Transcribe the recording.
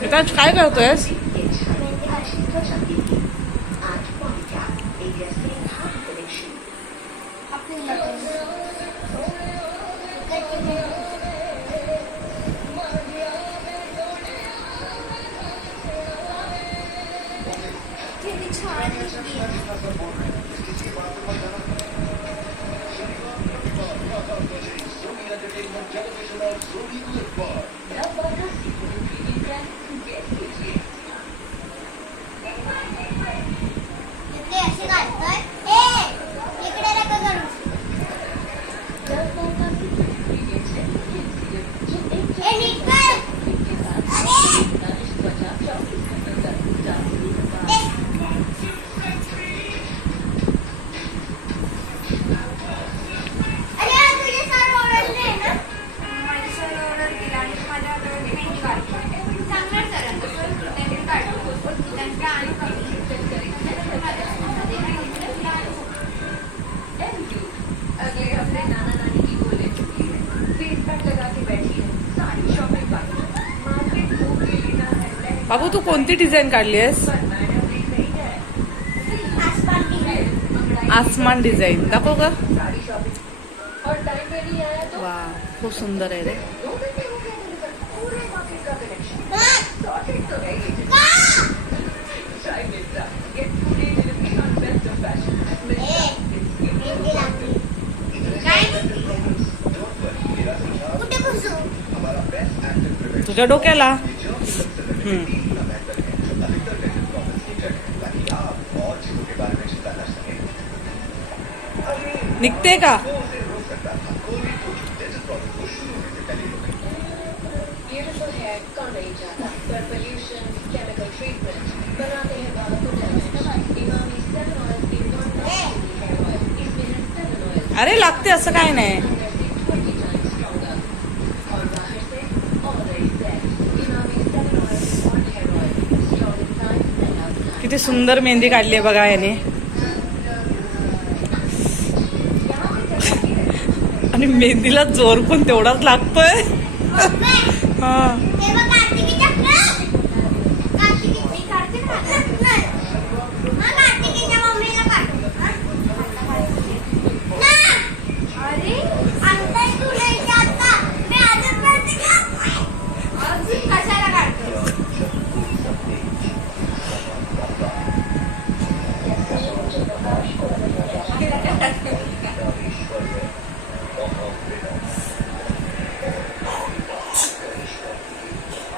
मितांश काय करतोयस? बाबू तू कोणती डिझाईन काढली आहेस? आसमान डिझाईन दाखव का? वा खूप सुंदर आहे रे. तुझ्या डोक्याला निघते का? अरे लागते असं काय नाही. किती सुंदर मेहंदी काढली आहे बघा याने. आणि मेहंदीला जोर पण तेवढाच लागतोय. हा